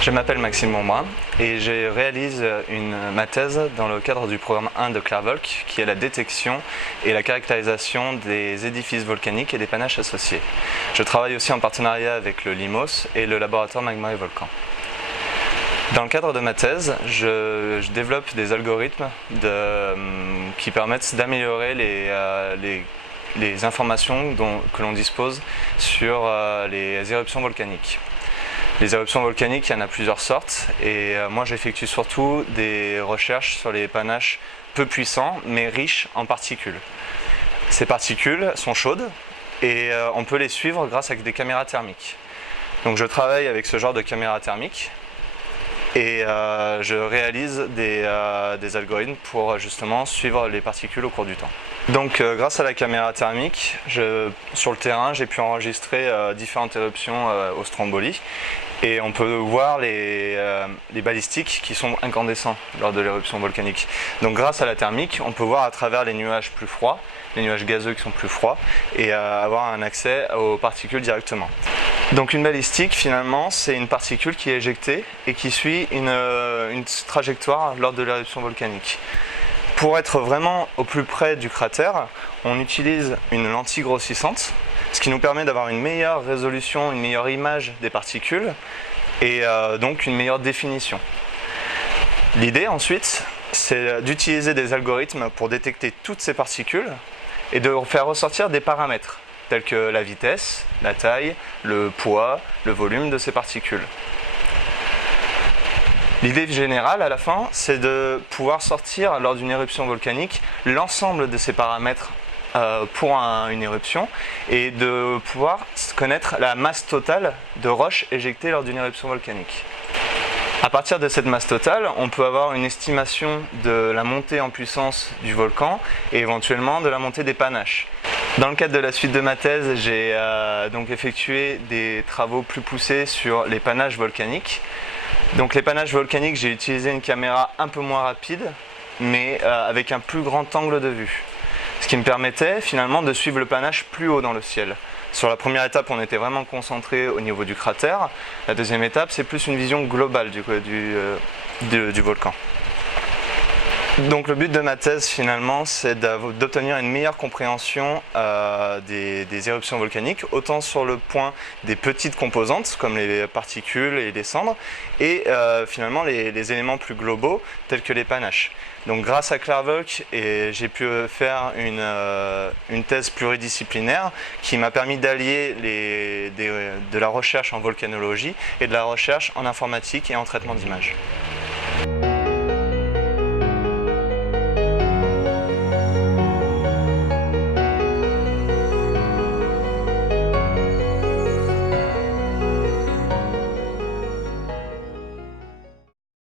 Je m'appelle Maxime Montbrun et je réalise ma thèse dans le cadre du programme 1 de Clairvolc qui est la détection et la caractérisation des édifices volcaniques et des panaches associés. Je travaille aussi en partenariat avec le LIMOS et le laboratoire Magma et Volcan. Dans le cadre de ma thèse, je développe des algorithmes qui permettent d'améliorer les informations que l'on dispose sur les éruptions volcaniques. Les éruptions volcaniques, il y en a plusieurs sortes et moi j'effectue surtout des recherches sur les panaches peu puissants mais riches en particules. Ces particules sont chaudes et on peut les suivre grâce à des caméras thermiques. Donc je travaille avec ce genre de caméras thermiques et je réalise des algorithmes pour justement suivre les particules au cours du temps. Donc grâce à la caméra thermique, sur le terrain, j'ai pu enregistrer différentes éruptions au Stromboli et on peut voir les balistiques qui sont incandescents lors de l'éruption volcanique. Donc grâce à la thermique, on peut voir à travers les nuages plus froids, les nuages gazeux qui sont plus froids et avoir un accès aux particules directement. Donc une balistique finalement c'est une particule qui est éjectée et qui suit une trajectoire lors de l'éruption volcanique. Pour être vraiment au plus près du cratère, on utilise une lentille grossissante, ce qui nous permet d'avoir une meilleure résolution, une meilleure image des particules et donc une meilleure définition. L'idée ensuite, c'est d'utiliser des algorithmes pour détecter toutes ces particules et de faire ressortir des paramètres tels que la vitesse, la taille, le poids, le volume de ces particules. L'idée générale à la fin, c'est de pouvoir sortir lors d'une éruption volcanique l'ensemble de ces paramètres pour une éruption et de pouvoir connaître la masse totale de roches éjectées lors d'une éruption volcanique. À partir de cette masse totale, on peut avoir une estimation de la montée en puissance du volcan et éventuellement de la montée des panaches. Dans le cadre de la suite de ma thèse, j'ai donc effectué des travaux plus poussés sur les panaches volcaniques. Donc les panaches volcaniques, j'ai utilisé une caméra un peu moins rapide, mais avec un plus grand angle de vue. Ce qui me permettait finalement de suivre le panache plus haut dans le ciel. Sur la première étape, on était vraiment concentré au niveau du cratère. La deuxième étape, c'est plus une vision globale du volcan. Donc le but de ma thèse finalement, c'est d'obtenir une meilleure compréhension des éruptions volcaniques, autant sur le point des petites composantes comme les particules et les cendres, et finalement les éléments plus globaux tels que les panaches. Donc grâce à Clairvolc, j'ai pu faire une thèse pluridisciplinaire qui m'a permis d'allier de la recherche en volcanologie et de la recherche en informatique et en traitement d'images.